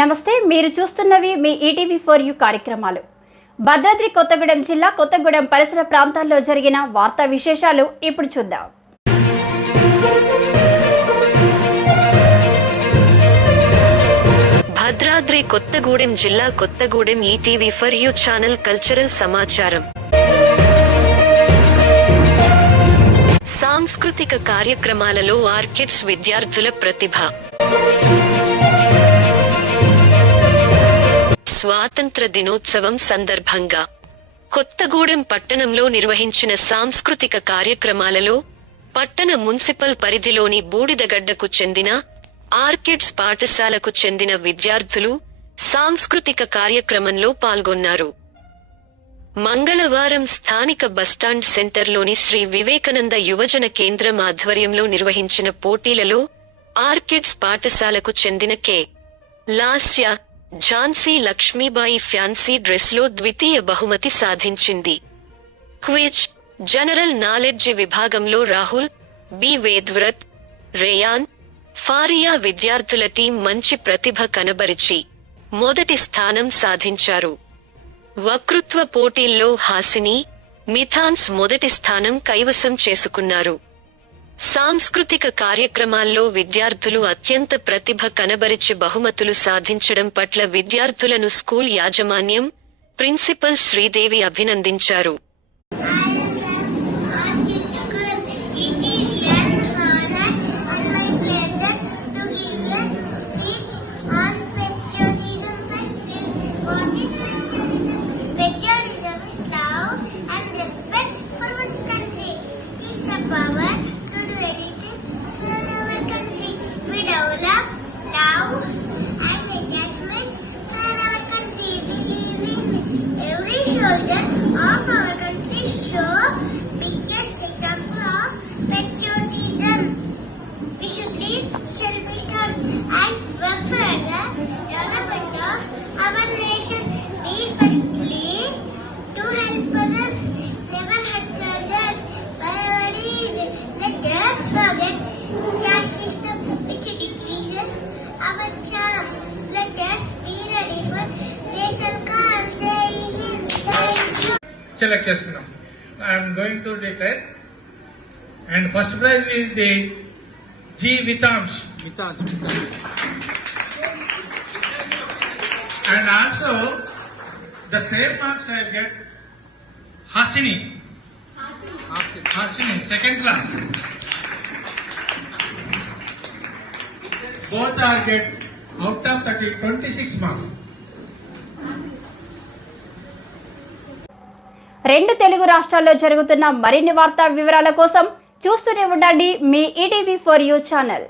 నమస్తే, మీరు చూస్తున్నవి మీ ఈటీవీ4యు కార్యక్రమాలు. భద్రాద్రి కొత్తగూడెం జిల్లా కొత్తగూడెం పరిసర ప్రాంతాల్లో జరిగిన వార్తా విశేషాలు ఇప్పుడు చూద్దాం. భద్రాద్రి కొత్తగూడెం జిల్లా కొత్తగూడెం ఈటీవీ4యు ఛానల్ కల్చరల్ సమాచారం. సాంస్కృతిక కార్యక్రమాలలో ఆర్కిడ్స్ విద్యార్థుల ప్రతిభ. స్వాతంత్ర దినోత్సవం సందర్భంగా కొత్తగూడెం పట్టణంలో నిర్వహించిన సాంస్కృతిక కార్యక్రమాలలో పట్టణ మున్సిపల్ పరిధిలోని బూడిదగడ్డకు చెందిన ఆర్కిడ్స్ పాఠశాలకు చెందిన విద్యార్థులు సాంస్కృతిక కార్యక్రమంలో పాల్గొన్నారు. మంగళవారం స్థానిక బస్టాండ్ సెంటర్లోని శ్రీ వివేకానంద యువజన కేంద్రం ఆధ్వర్యంలో నిర్వహించిన పోటీలలో ఆర్కిడ్స్ పాఠశాలకు చెందిన కె. లాస్య, ఝాన్సీ లక్ష్మీబాయి ఫ్యాన్సీ డ్రెస్లో ద్వితీయ బహుమతి సాధించింది. క్విజ్, జనరల్ నాలెడ్జి విభాగంలో రాహుల్, బి. వేద్వ్రత్, రేయాన్, ఫారియా విద్యార్థుల టీం మంచి ప్రతిభ కనబరిచి మొదటి స్థానం సాధించారు. వక్తృత్వ పోటీల్లో హాసిని, మిథాన్స్ మొదటి స్థానం కైవసం చేసుకున్నారు. సాంస్కృతిక కార్యక్రమాల్లో విద్యార్థులు అత్యంత ప్రతిభ కనబరిచి బహుమతులు సాధించడం పట్ల విద్యార్థులను స్కూల్ యాజమాన్యం, ప్రిన్సిపల్ శ్రీదేవి అభినందించారు. Love and attachment for our country. We live in every soldier of our country. Show biggest example of patriotism. We should live selfishness and work for the development of our nation. We firstly to help others, never hurt others. Priorities. Let us forget caste system which decreases our charm. Let us be ready for racial culture. Select chestunam. I am going to declare, and first prize is the G. Vitamsh. And also the same marks I will get Hasini, second class. Both are get out of 26 marks. రెండు తెలుగు రాష్ట్రాల్లో జరుగుతున్న మరిన్ని వార్తా వివరాల కోసం చూస్తూనే ఉండండి మీ ఈటీవీ4యు channel.